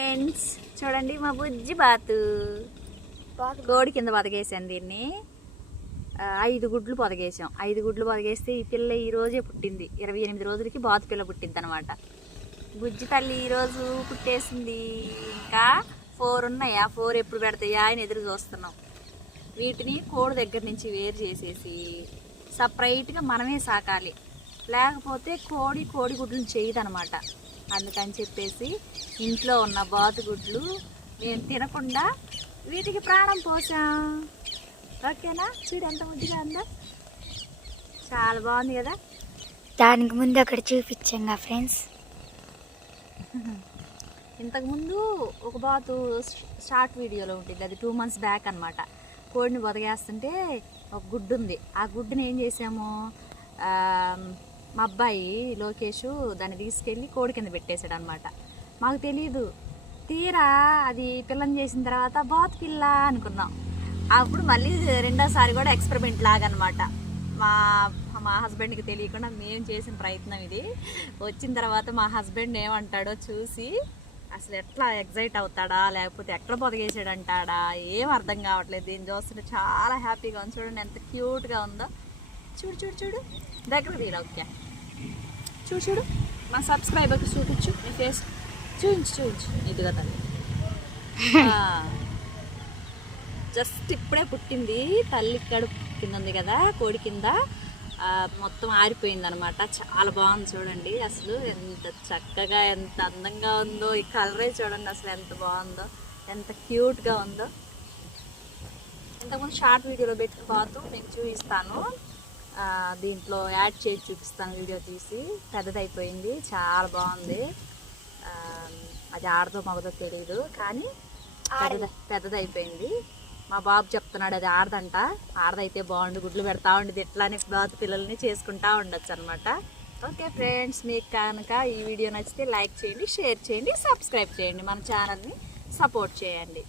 Friends చూడండి మా బుజ్జి బాతు కోడి కింద పొదగేసాను దీన్ని 5 గుడ్లు పొదగేసాం 5 గుడ్లు పొదగేస్తే ఈ పిల్ల ఈ రోజే పుట్టింది 28 రోజులకి బాతు పిల్ల పుట్టింది అనమాట. బుజ్జి తల్లి ఈరోజు పుట్టేసింది. ఇంకా 4 ఉన్నాయి. ఆ 4 ఎప్పుడు పెడతాయా అని ఎదురు చూస్తున్నాం. వీటిని కోడి దగ్గర నుంచి వేరు చేసేసి సపరేట్గా మనమే సాకాలి, లేకపోతే కోడి గుడ్లను చేయదనమాట. అందుకని చెప్పేసి ఇంట్లో ఉన్న బాతు గుడ్లు నేను తినకుండా వీటికి ప్రాణం పోసాం. ఓకేనా? చూడు ఎంత ముద్దుగా ఉందో, చాలా బాగుంది కదా. దానికి ముందు అక్కడ చూపించాం ఫ్రెండ్స్. ఇంతకుముందు ఒక బాతు షార్ట్ వీడియోలో ఉంటుంది, అది 2 months బ్యాక్ అనమాట. కోడిని బొదగేస్తుంటే ఒక గుడ్డు ఉంది. ఆ గుడ్డుని ఏం చేసాము, మా అబ్బాయి లోకేష్ దాన్ని తీసుకెళ్ళి కోడి కింద పెట్టేశాడు అనమాట. మాకు తెలీదు. తీరా అది పిల్లని చేసిన తర్వాత బాతు పిల్ల అనుకున్నాం. అప్పుడు మళ్ళీ రెండోసారి కూడా ఎక్స్పెరిమెంట్ లాగా అనమాట. మా హస్బెండ్కి తెలియకుండా మేము చేసిన ప్రయత్నం ఇది. వచ్చిన తర్వాత మా హస్బెండ్ ఏమంటాడో చూసి అసలు ఎట్లా ఎగ్జైట్ అవుతాడా, లేకపోతే ఎక్కడ పొదగేసాడంటాడా ఏం అర్థం కావట్లేదు. దీన్ని చూస్తుంటే చాలా హ్యాపీగా ఉంది. చూడండి ఎంత క్యూట్గా ఉందో. చూడు చూడు చూడు, దగ్గర తీరా. ఓకే, చూడు చూడు, మా సబ్స్క్రైబర్కి చూపించు, నీ ఫేస్ చూపించు ఇదిగా తల్లి. జస్ట్ ఇప్పుడే పుట్టింది. తల్లి కడుపు కింద ఉంది కదా, కోడి కింద మొత్తం ఆరిపోయింది అనమాట. చాలా బాగుంది చూడండి. అసలు ఎంత చక్కగా ఎంత అందంగా ఉందో. ఈ కలరే చూడండి అసలు ఎంత బాగుందో, ఎంత క్యూట్గా ఉందో. ఇంతకుముందు షార్ట్ వీడియోలో పెట్టిన బాతు నేను చూపిస్తాను, దీంట్లో యాడ్ చేసి చూపిస్తాను వీడియో తీసి. పెద్దదైపోయింది, చాలా బాగుంది. అది ఆడదో మగదో తెలియదు, కానీ పెద్దదైపోయింది. మా బాబు చెప్తున్నాడు అది ఆడదంట. ఆడదైతే బాగుండు, గుడ్లు పెడతా ఉండేది. ఇట్లానే బాతు పిల్లల్ని చేసుకుంటా ఉండొచ్చు అనమాట. ఓకే ఫ్రెండ్స్, మీకు కనుక ఈ వీడియో నచ్చితే లైక్ చేయండి, షేర్ చేయండి, సబ్స్క్రైబ్ చేయండి, మన ఛానల్ని సపోర్ట్ చేయండి.